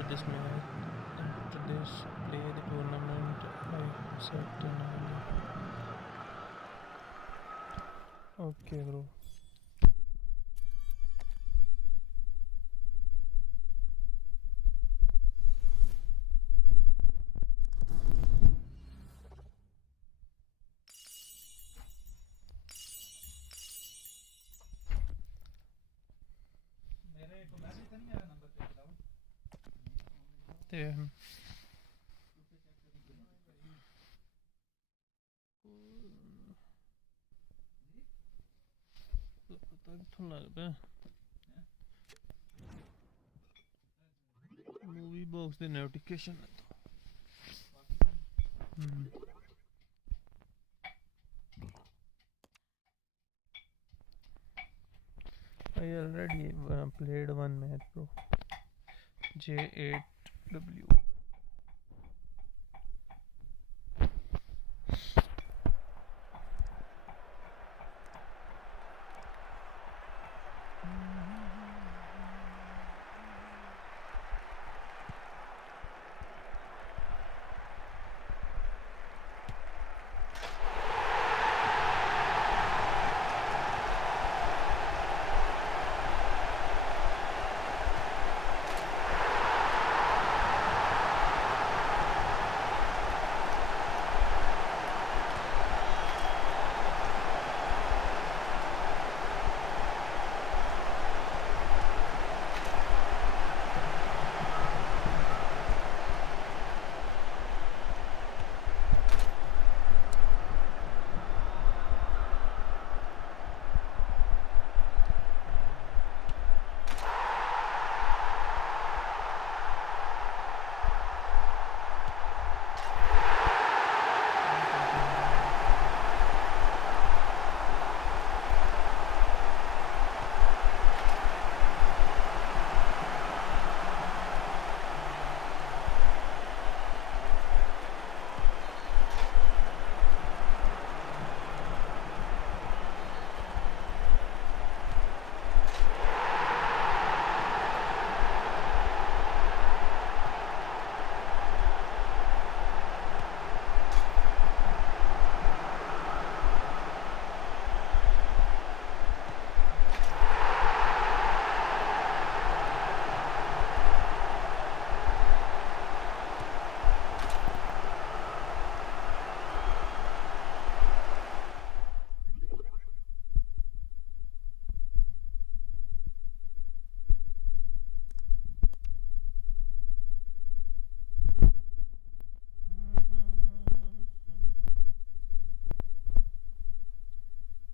After this match, after this, play the tournament. I said okay, bro. Yeah. Movie box the notification I already played one match, bro. J8W.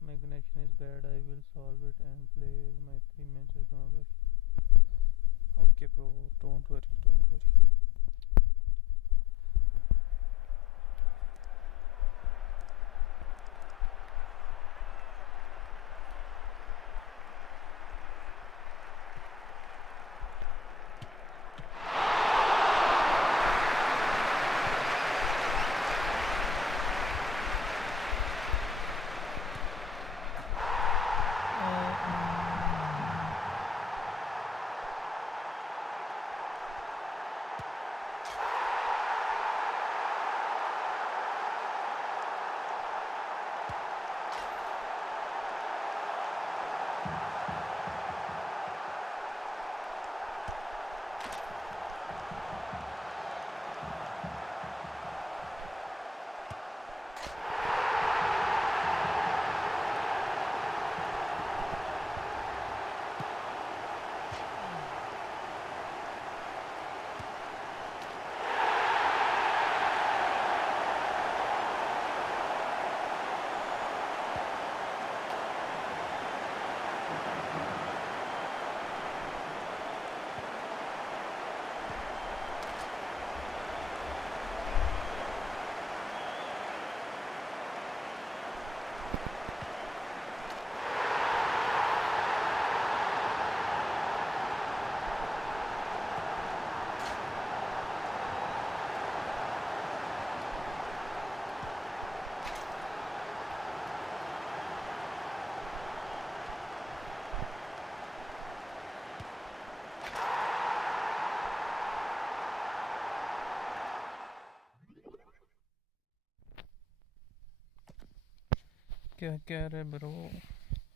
My connection is bad. I will solve it and play my 3 matches. Don't worry. Okay, bro. Don't worry. Don't worry. क्या कह रहे bro?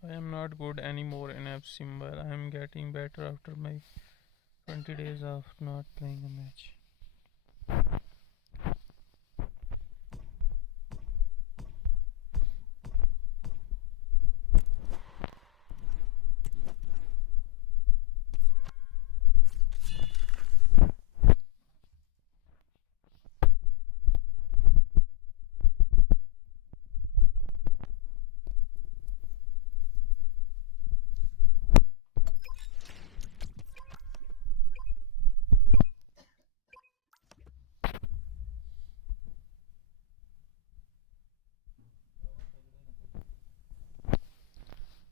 I am not good anymore in FC Mobile. I am getting better after my 20 days of not playing a match.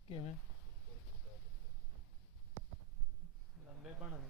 किवें लंबे बनन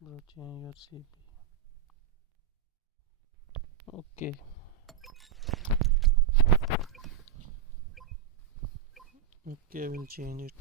Bro, change your CP. Okay. Okay, I will change it.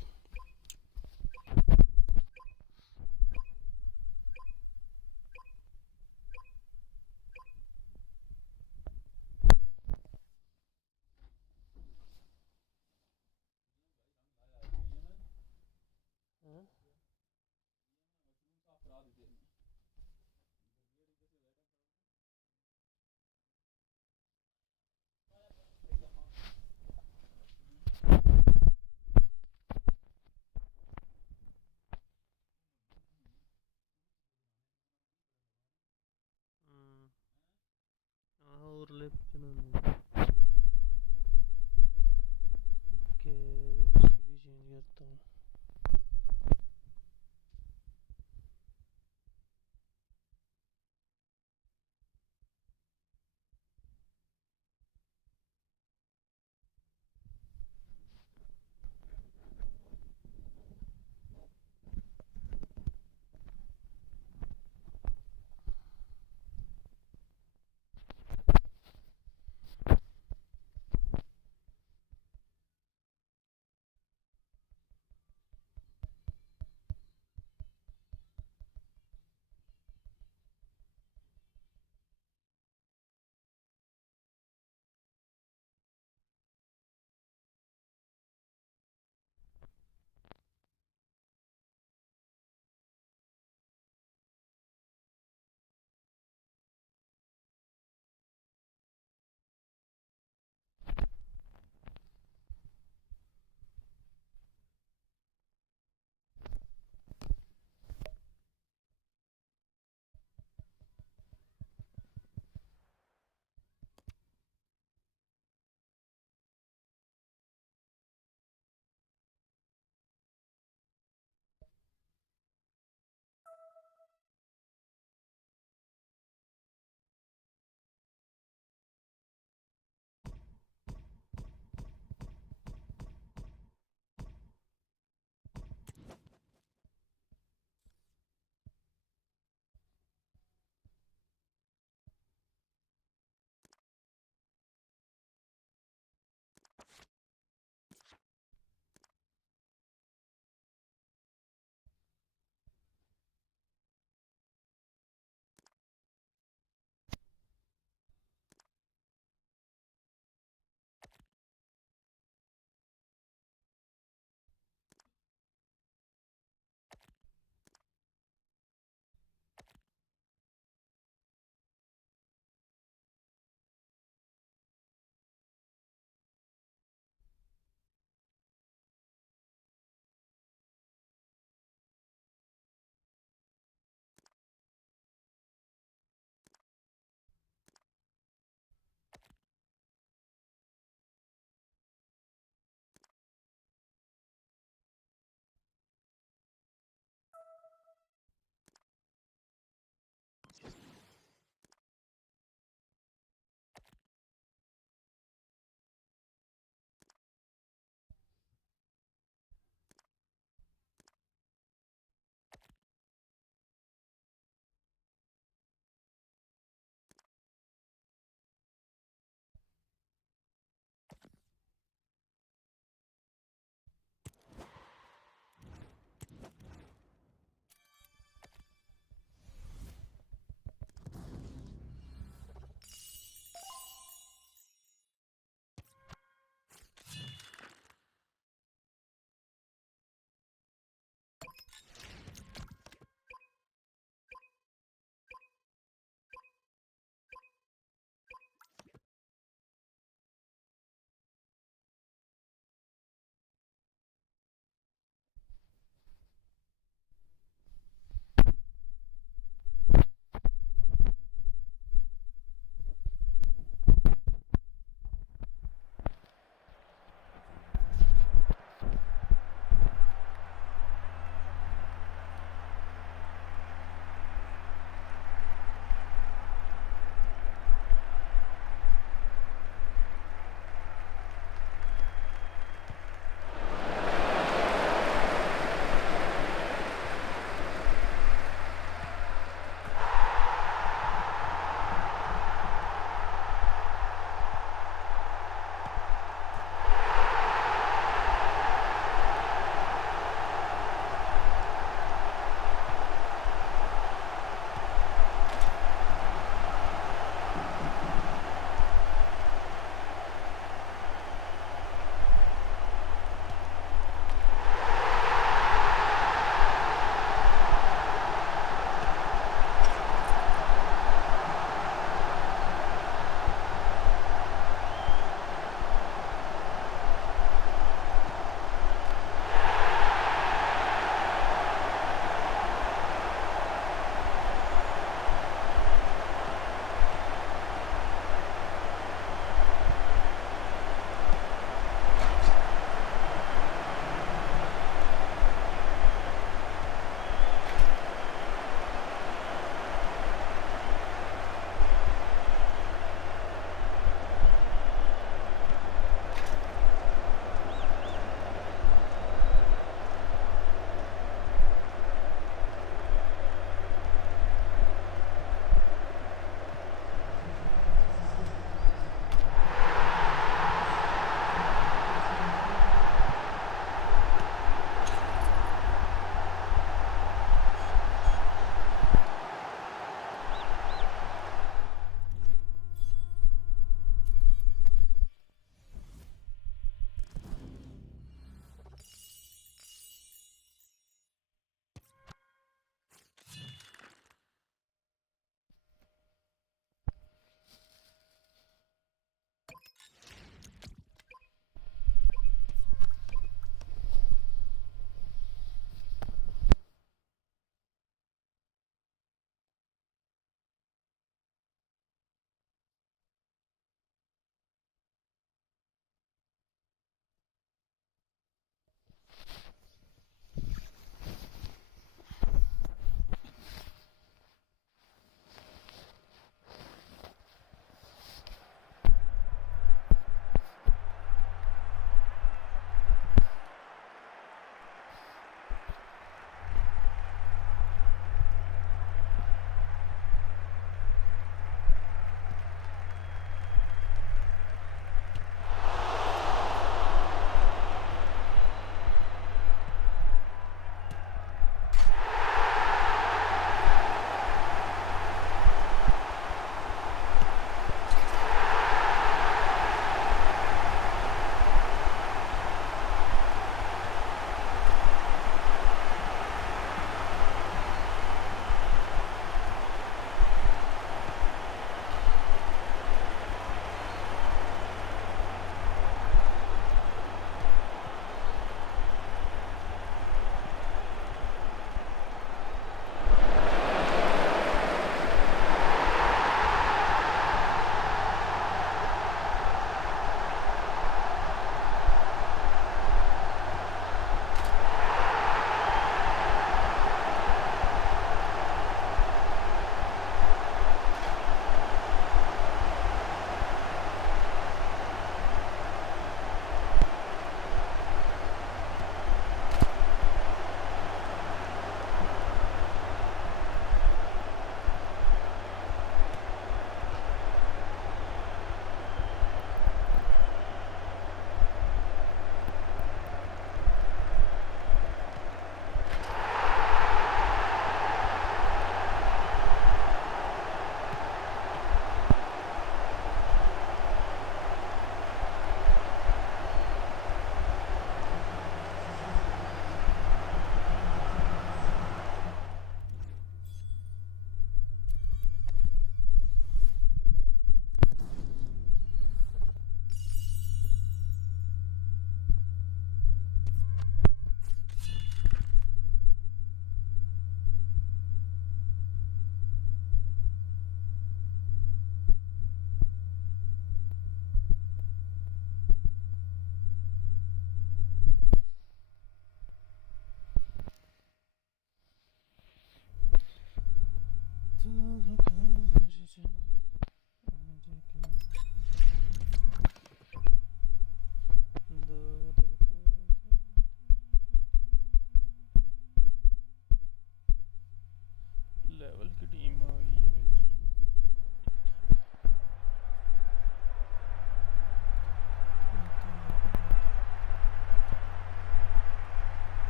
description on this. Okay CB change करता हूँ.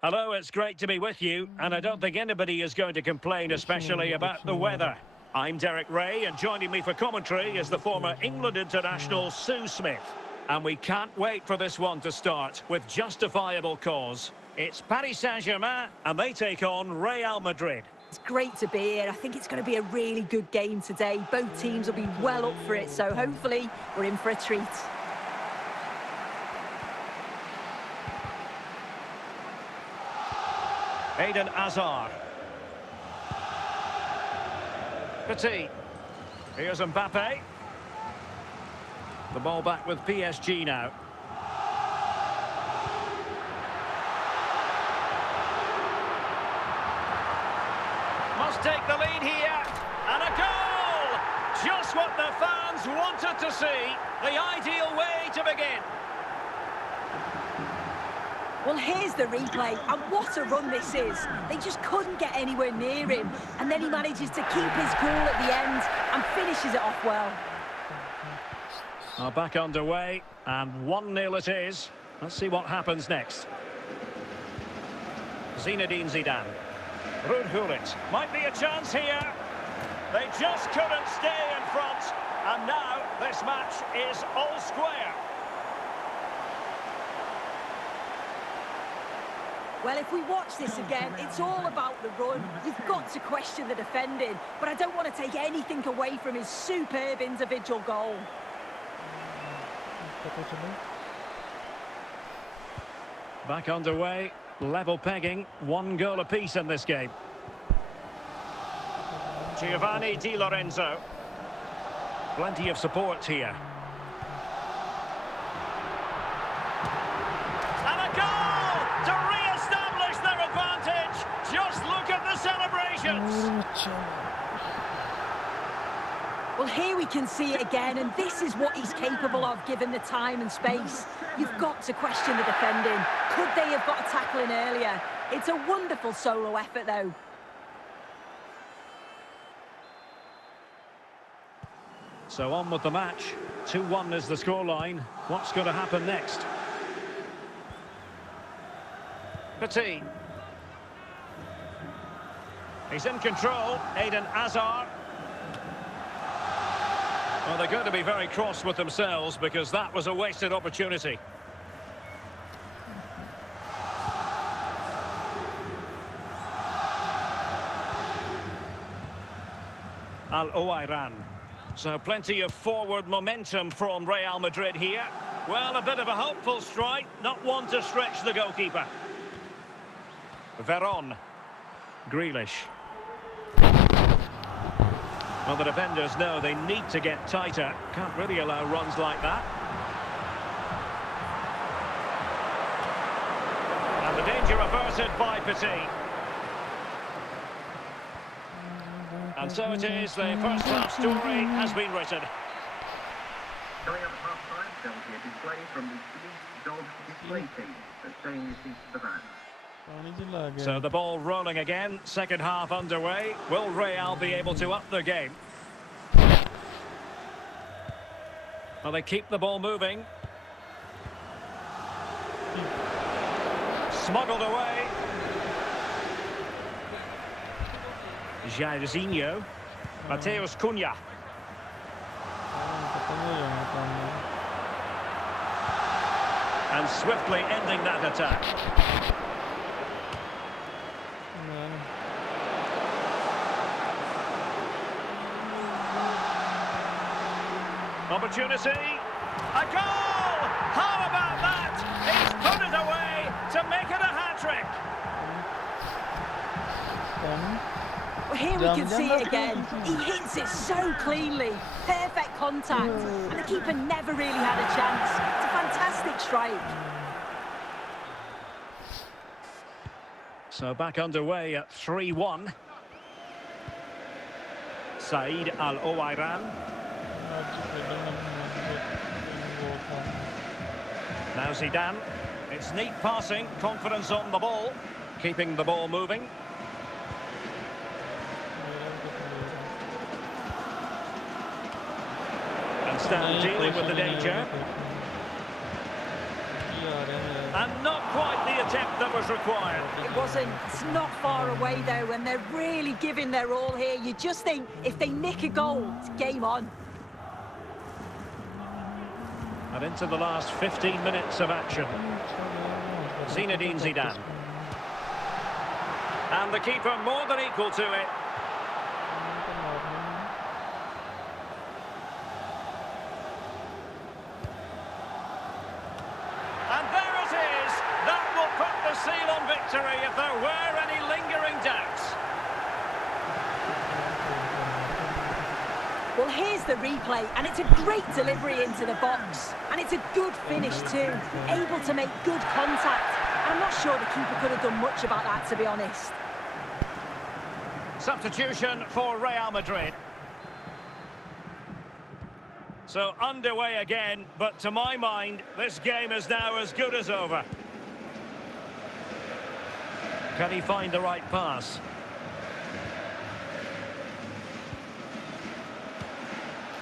Hello, it's great to be with you, and I don't think anybody is going to complain, especially about the weather. I'm Derek Ray, and joining me for commentary is the former England international Sue Smith. And we can't wait for this one to start, with justifiable cause. It's Paris Saint-Germain, and they take on Real Madrid. It's great to be here. I think it's going to be a really good game today. Both teams will be well up for it, so hopefully we're in for a treat. Eden Hazard. Petit. Here's Mbappe. The ball back with PSG now. Must take the lead here. And a goal! Just what the fans wanted to see. The ideal way to begin. Well, here's the replay, and what a run this is. They just couldn't get anywhere near him, and then he manages to keep his cool at the end and finishes it off well. Back underway, and 1-0 it is. Let's see what happens next. Zinedine Zidane. Ruud Gullit. Might be a chance here. They just couldn't stay in front, and now this match is all square. Well, if we watch this again, it's all about the run. You've got to question the defending, but I don't want to take anything away from his superb individual goal. Back underway, level pegging, 1 goal apiece in this game. Giovanni Di Lorenzo. Plenty of support here. And a goal to re-establish their advantage. Just look at the celebrations. Well, here we can see it again, and this is what he's capable of, given the time and space. You've got to question the defending. Could they have got a tackle in earlier? It's a wonderful solo effort, though. So on with the match. 2-1 is the scoreline. What's going to happen next? Petit. He's in control. Eden Hazard. Well, they're going to be very cross with themselves because that was a wasted opportunity. Al-Owairan. So plenty of forward momentum from Real Madrid here. Well, a bit of a hopeful strike, not one to stretch the goalkeeper. Veron. Grealish. Well, the defenders know they need to get tighter. Can't really allow runs like that. And the danger averted by Petit. And so it is, the first half story has been written. Coming up at half-time, there will be a display from the Police Dog Display Team that's showing the seats to the van. So the ball rolling again, second half underway. Will Real be able to up the game? Well, they keep the ball moving. Smuggled away. Jairzinho. Mateus Cunha. And swiftly ending that attack. Opportunity. A goal! How about that? He's put it away to make it a hat-trick. Well, here we can see it again. He hits it so cleanly. Perfect contact. And the keeper never really had a chance. It's a fantastic strike. So back underway at 3-1. Said Al-Owairan. Now Zidane. It's neat passing, confidence on the ball, keeping the ball moving. And Stan dealing with the danger. And not quite the attempt that was required. It wasn't. It's not far away, though, and they're really giving their all here. You just think, if they nick a goal, it's game on. And into the last 15 minutes of action. Zinedine Zidane. And the keeper more than equal to it. And there it is. That will put the seal on victory if there were any lingering doubts. Well, here's the replay, and it's a great delivery into the box. And it's a good finish too, able to make good contact. And I'm not sure the keeper could have done much about that, to be honest. Substitution for Real Madrid. So underway again, but to my mind, this game is now as good as over. Can he find the right pass?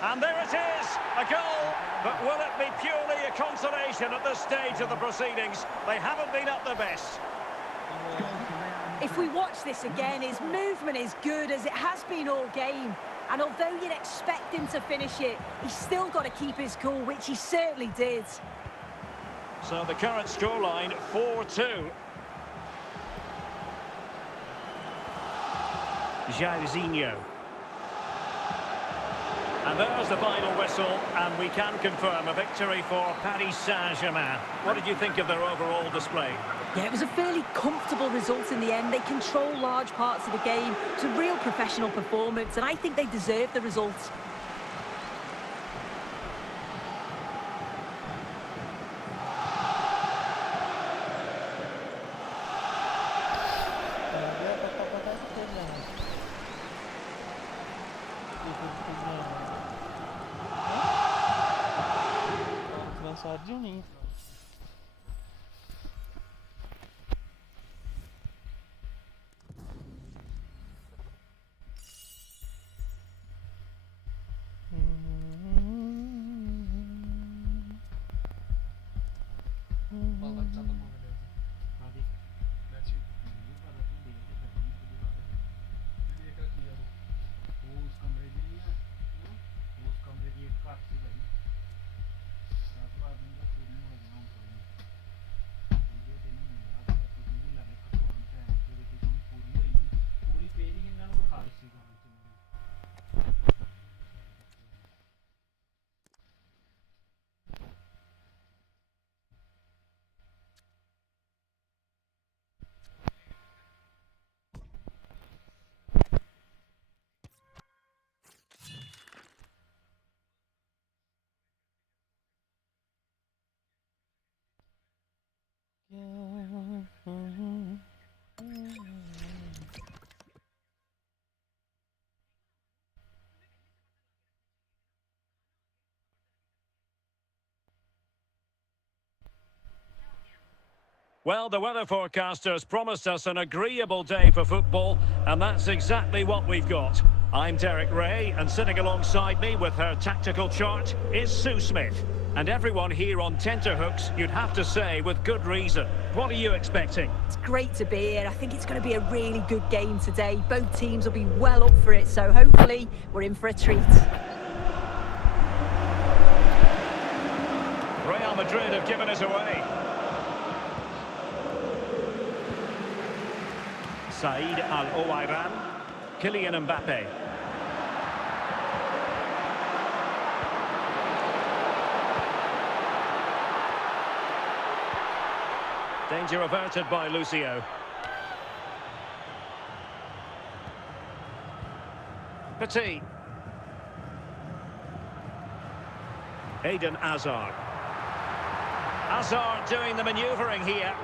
And there it is, a goal. But will it be purely a consolation at this stage of the proceedings? They haven't been at their best. If we watch this again, his movement is good as it has been all game. And although you'd expect him to finish it, he's still got to keep his cool, which he certainly did. So the current scoreline, 4-2. Jairzinho. And there's the final whistle, and we can confirm a victory for Paris Saint-Germain. What did you think of their overall display? Yeah, it was a fairly comfortable result in the end. They control large parts of the game. It's a real professional performance, and I think they deserve the result. Sardininha. Well, the weather forecasters promised us an agreeable day for football, and that's exactly what we've got. I'm Derek Ray, and sitting alongside me with her tactical chart is Sue Smith. And everyone here on tenterhooks, you'd have to say, with good reason. What are you expecting? It's great to be here. I think it's going to be a really good game today. Both teams will be well up for it, so hopefully we're in for a treat. Real Madrid have given us away. Saïd Al-Owairan, Kylian Mbappe. Danger averted by Lucio. Petit. Eden Hazard. Hazard doing the manoeuvring here.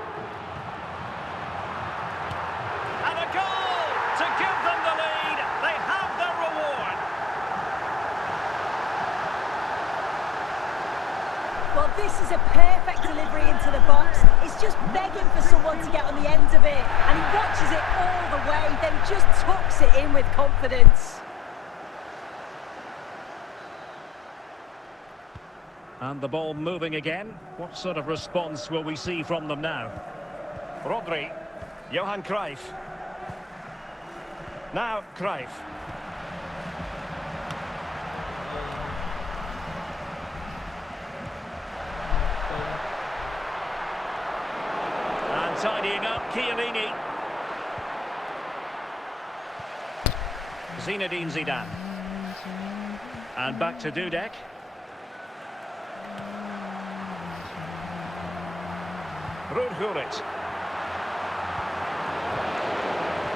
And a goal to give them the lead. They have their reward. Well, this is a perfect delivery into the box. It's just begging for someone to get on the end of it. And he watches it all the way, then just tucks it in with confidence. And the ball moving again. What sort of response will we see from them now? Rodri. Johan Cruyff. Now Cruyff. And tidying up, Chiellini. Zinedine Zidane. And back to Dudek. Rudhurit.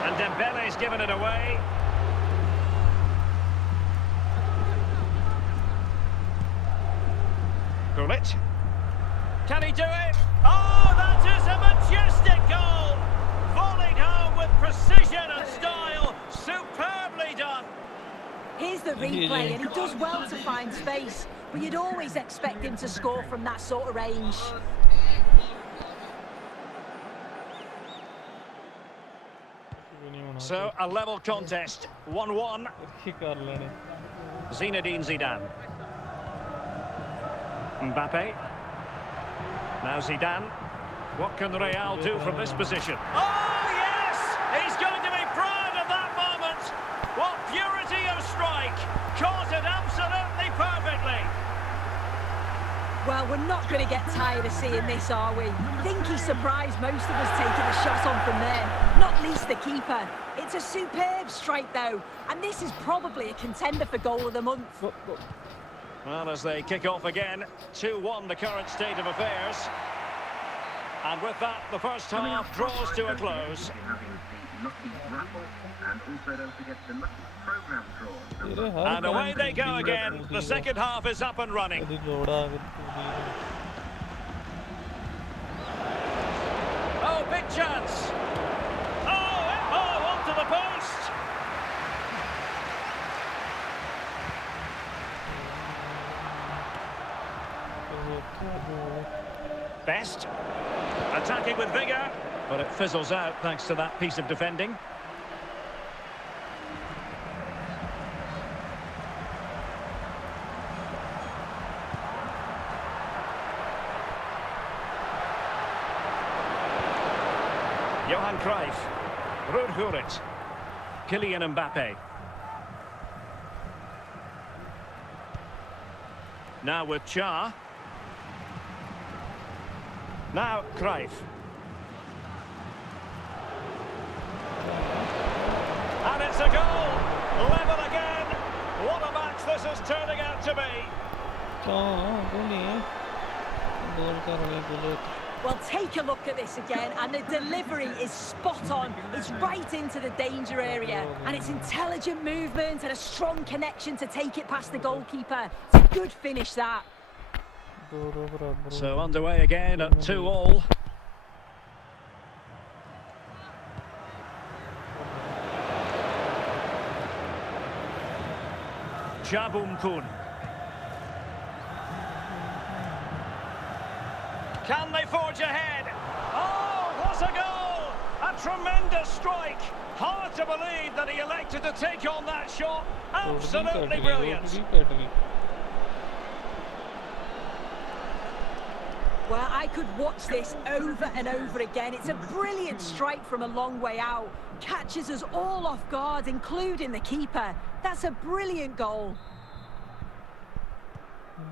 And Dembele's given it away. Gullit. Can he do it? Oh, that is a majestic goal! Volleyed home with precision and style. Superbly done. Here's the replay, and he does well to find space, but you'd always expect him to score from that sort of range. So, a level contest, 1-1. Zinedine Zidane. Mbappe. Now Zidane. What can Real do from this position? Oh, yes! He's going to be proud of that moment. What purity of strike. Caught it absolutely perfectly. Well, we're not going to get tired of seeing this, are we? I think he surprised most of us taking a shot on from there, not least the keeper. It's a superb strike, though, and this is probably a contender for goal of the month. Well, as they kick off again, 2-1 the current state of affairs. And with that, the first half draws to a close. And away they go again. The second half is up and running. Oh, big chance. Oh, onto the post. Best. Attacking with vigour, but it fizzles out thanks to that piece of defending. Johan Cruyff. Rudhurit. Kylian Mbappe. Now with Cha. Now Cruyff. And it's a goal! Level again! What a match this is turning out to be! Well, take a look at this again, and the delivery is spot on. It's right into the danger area, and it's intelligent movement and a strong connection to take it past the goalkeeper. It's a good finish, that. So underway again at 2-2. Jabum-kun. Can they forge ahead? Oh, what a goal! A tremendous strike. Hard to believe that he elected to take on that shot. Absolutely brilliant. Well, I could watch this over and over again. It's a brilliant strike from a long way out. Catches us all off guard, including the keeper. That's a brilliant goal.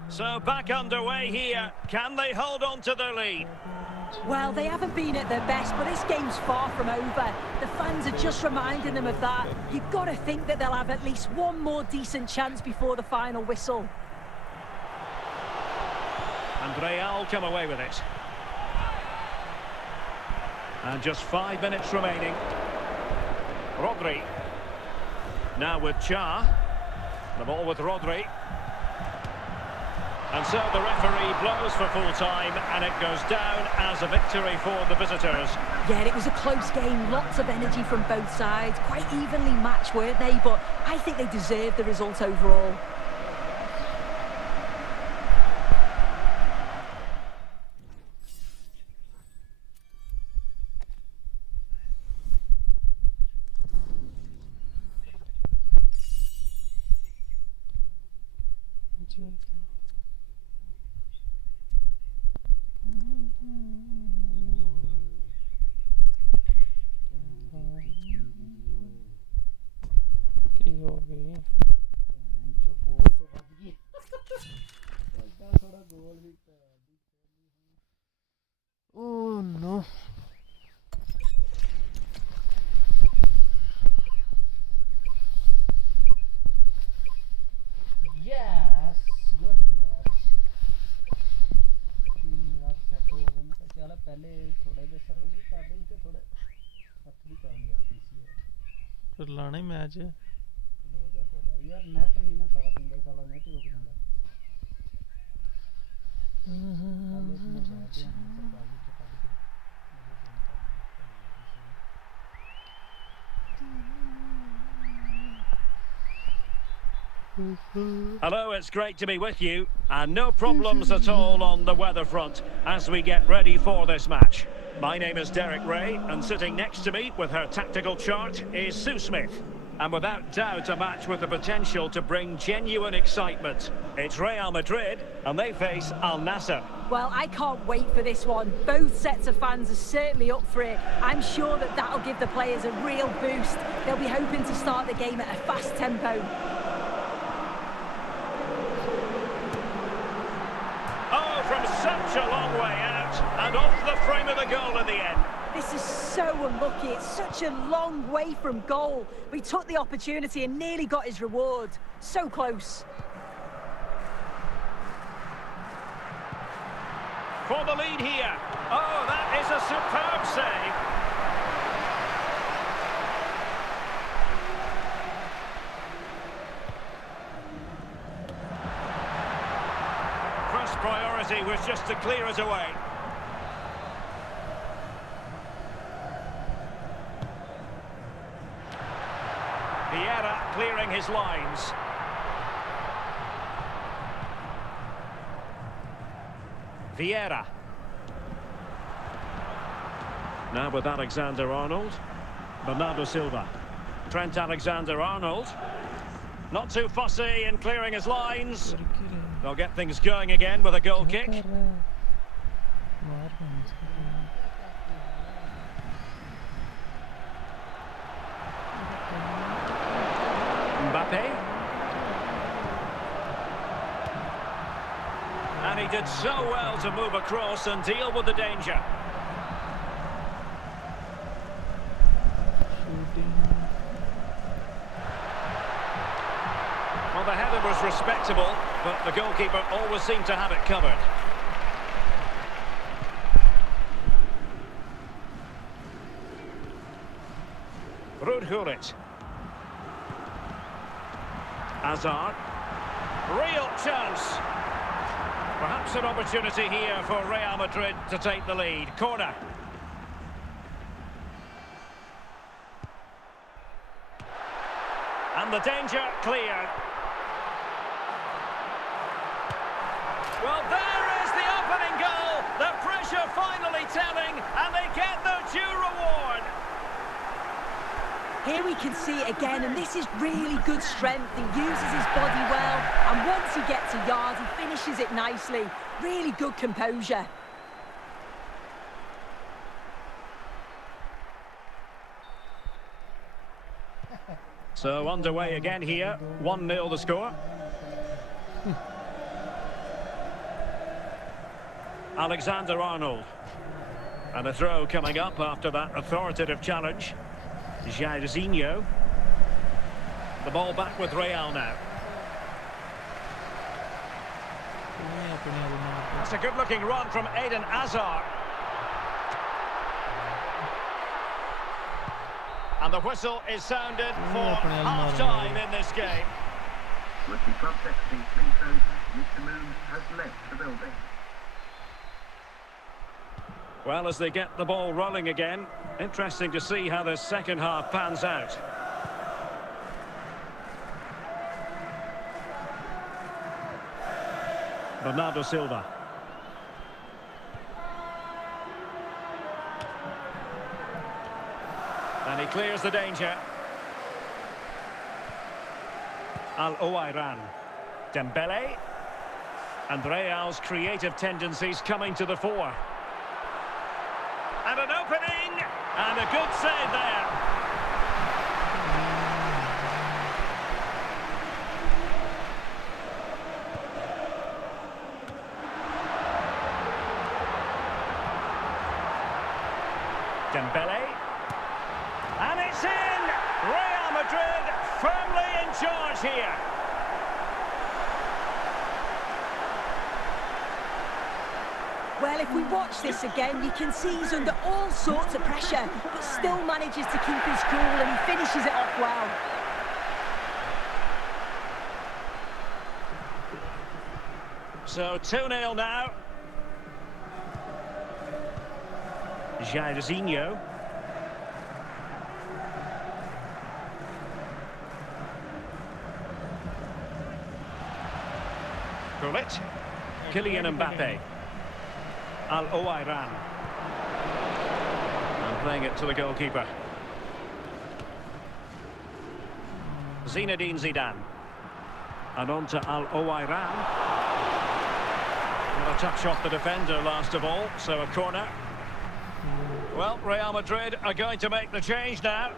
So back underway here. Can they hold on to their lead? Well, they haven't been at their best, but this game's far from over. The fans are just reminding them of that. You've got to think that they'll have at least one more decent chance before the final whistle. And Real come away with it. And just 5 minutes remaining. Rodri. Now with Cha. The ball with Rodri. And so the referee blows for full time, and it goes down as a victory for the visitors. Yeah, it was a close game, lots of energy from both sides, quite evenly matched, weren't they? But I think they deserved the result overall. फिर लाना ही match है यार net नहीं ना सारा दिन साला net ही रुक Hello, it's great to be with you, and no problems at all on the weather front as we get ready for this match. My name is Derek Ray, and sitting next to me with her tactical chart is Sue Smith. And without doubt, a match with the potential to bring genuine excitement. It's Real Madrid, and they face Al Nassr. Well, I can't wait for this one. Both sets of fans are certainly up for it. I'm sure that that'll give the players a real boost. They'll be hoping to start the game at a fast tempo. Oh, from such a long way out, and off the frame of the goal in the end. This is so unlucky. It's such a long way from goal. But he took the opportunity and nearly got his reward. So close. For the lead here. Oh, that is a superb save. First priority was just to clear it away. Vieira clearing his lines. Vieira. Now with Alexander-Arnold. Bernardo Silva. Trent Alexander-Arnold. Not too fussy in clearing his lines. They'll get things going again with a goal kick. Mbappe. And he did so well to move across and deal with the danger. Well, the header was respectable, but the goalkeeper always seemed to have it covered. Rudhurit. Hazard. Real chance. Perhaps an opportunity here for Real Madrid to take the lead. Corner. And the danger cleared. Well, there is the opening goal. The pressure finally telling, and they get their due reward. Here we can see it again, and this is really good strength. He uses his body well, and once he gets a yard, he finishes it nicely. Really good composure. So underway again here, 1-0 the score. Alexander-Arnold. And a throw coming up after that authoritative challenge. Jairzinho. The ball back with Real now. That's a good-looking run from Eden Hazard. And the whistle is sounded for half-time in this game. With the club secretary, please note, Mr. Moon has left the building. Well, as they get the ball rolling again, interesting to see how the second half pans out. Bernardo Silva. And he clears the danger. Al-Owairan. Dembele. And Real's creative tendencies coming to the fore. And an opening, and a good save there. Dembele. And it's in! Real Madrid firmly in charge here. Well, if we watch this again, you can see he's under all sorts of pressure, but still manages to keep his cool and he finishes it off well. So 2-0 now. Jairzinho. Gullit. Kylian Mbappe. Al-Owairan. And playing it to the goalkeeper. Zinedine Zidane. And on to Al-Owairan. A touch off the defender last of all, so a corner. Well, Real Madrid are going to make the change now.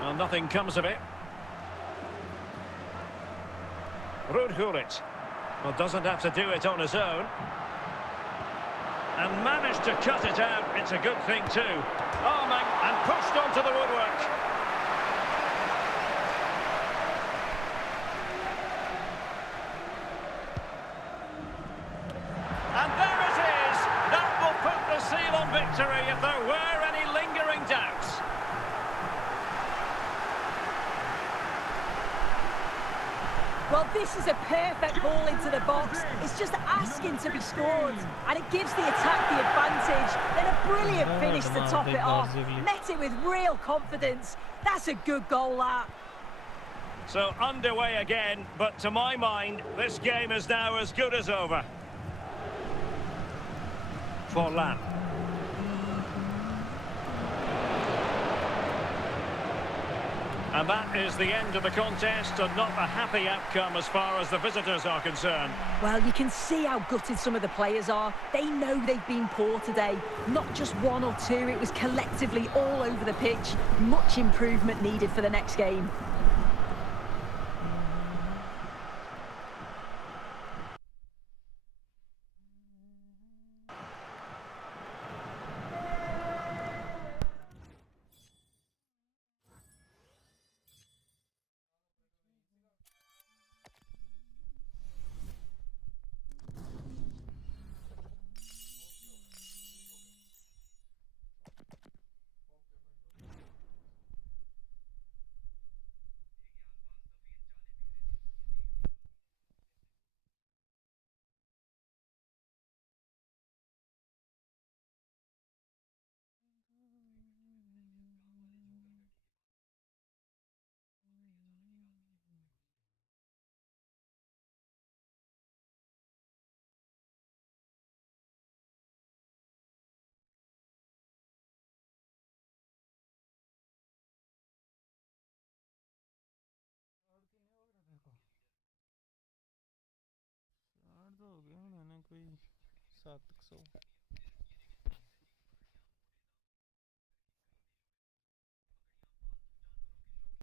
Well, nothing comes of it. Gullit. Well, doesn't have to do it on his own. And managed to cut it out. It's a good thing too. Oh, man, and pushed onto the woodwork. And there it is. That will put the seal on victory if there were any lingering doubts. Well, this is a perfect ball into the box. It's just asking to be scored. And it gives the attack the advantage. Then a brilliant finish to top it off. Met it with real confidence. That's a good goal, that. So underway again, but to my mind, this game is now as good as over. Forlan. And that is the end of the contest, and not a happy outcome as far as the visitors are concerned. Well, you can see how gutted some of the players are. They know they've been poor today. Not just one or two, it was collectively all over the pitch. Much improvement needed for the next game. Start तो हो गया मैंने कोई 700